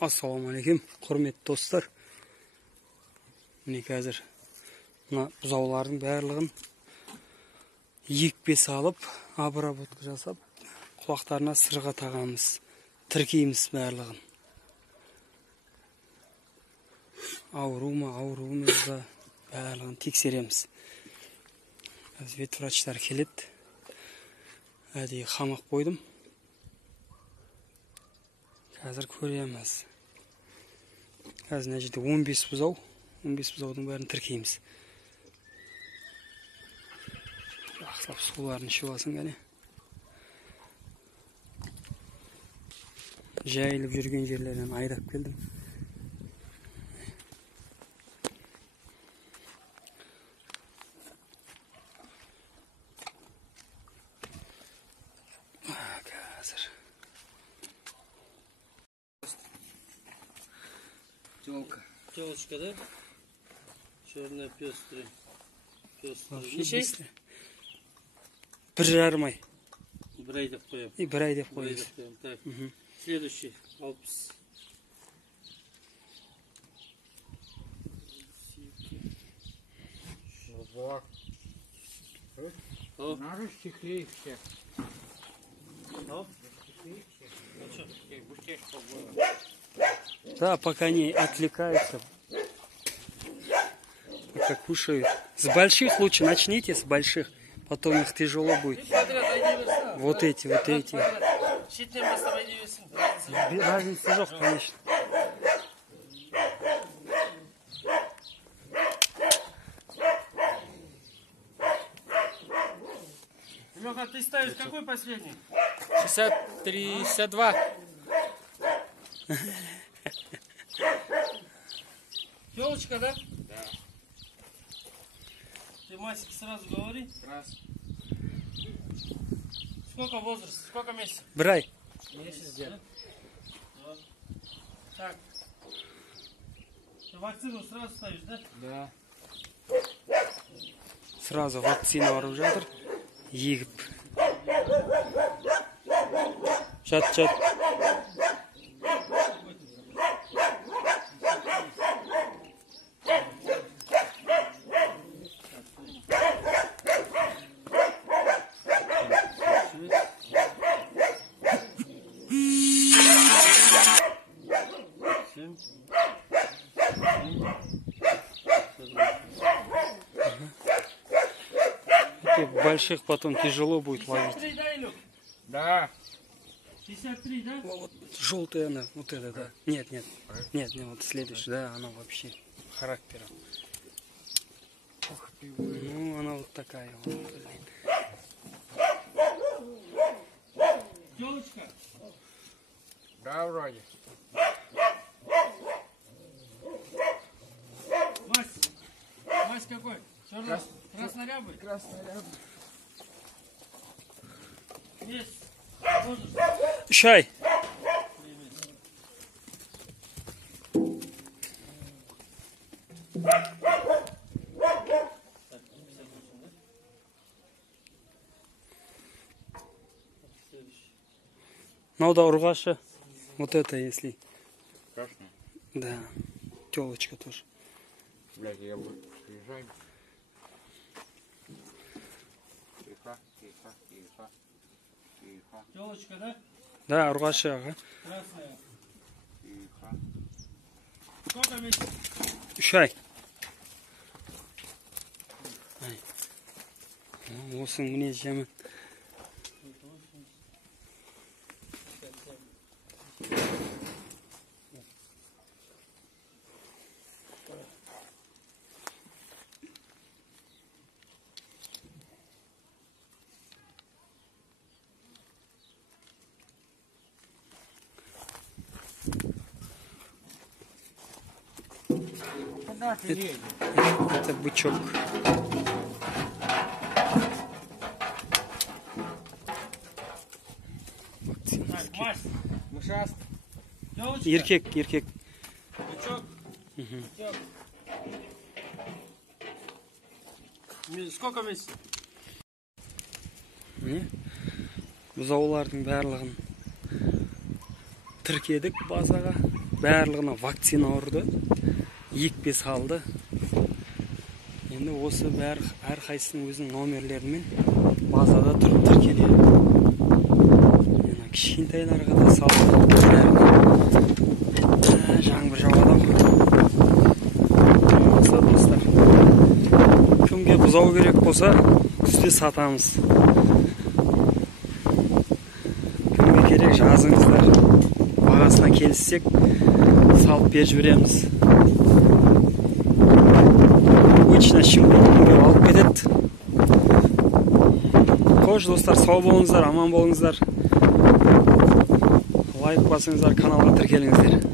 Assalamu alaikum, құрметті достар. Міне қазір мына бұзаулардың барлығын екпе салып, обработка жасап, құлақтарына сырға тағамыз, тіркейміз барлығын. Ауру ма, ауру емес па, барлығын тексереміз. Ветврачтар келеді. Әдейі қамақ қойдым. Қазір көреміз. Қазір мына жерде 15 бұзау. 15 бұзаудың бәрін тіркейміз. Жақсылап суларын ішіп алсын кәне. Жайылып жүрген жерлерден айдап келдім. Қазір. Телочка, да? Черная пестрый. Неше? Бір жарым ай. Бір ай деп қоям. Бір ай деп қоямыз. Так, следующий. 60. Надо стихли все. Да, пока они отвлекаются, пока кушают. С больших лучше начните, с больших, потом их тяжело будет. Вот эти. Разницы жоқ, конечно. Леха, ты ставишь какой последний? 63, 62. Телочка, да? Да. Ты Масик сразу говори. Раз. Сколько возраст? Сколько месяцев? Бір ай. Месяц где? Так. Ты вакцину сразу ставишь, да? Да. Сразу вакцина барып жатыр. Егіп. Жат. Больших потом тяжело будет ловить. 63, да, Илюх? Да. 63, да? Вот желтая она, вот это, да. Нет, вот следующая, да, она вообще характером. Ну, она вот такая вот, блин. Телочка? Да, вроде. Мась какой? Черный? Краснорябый? Краснорябый. Есть. 3 ай. Надо ургаша. Вот это если. Красный? Да. Телочка тоже. Блядь, я буду приезжать. Тихо. Телочка, да? Да, ургаша, ага. Красная. Тихо. Сколько месяцев? 3 ай. Осың мінез жаман. Куда ты едешь? Это бычок. Так, Мась. Мышаст. Телочка? Еркек. Бычок? Бычок. Сколько месяцев? Бұзаулардың барлығын тіркедік базаға. барлығына вакцина ұрды, екпе салды. Енді осы әрқайсының өзінің номерлерімен базада тұрып тіркеледі. Кішкентайларға да салды. Жаңбыр жауады. Достар, кімге бұзау керек болса, күзде сатамыз. Кімге керек жазыңыздар. Бағасына келіссек, салып беріп жібереміз. Обычно Шымкенттен алып кетеді. Қош достар, сау болыңыздар, аман болыңыздар. Лайк басыңыздар, каналға тіркеліңіздер.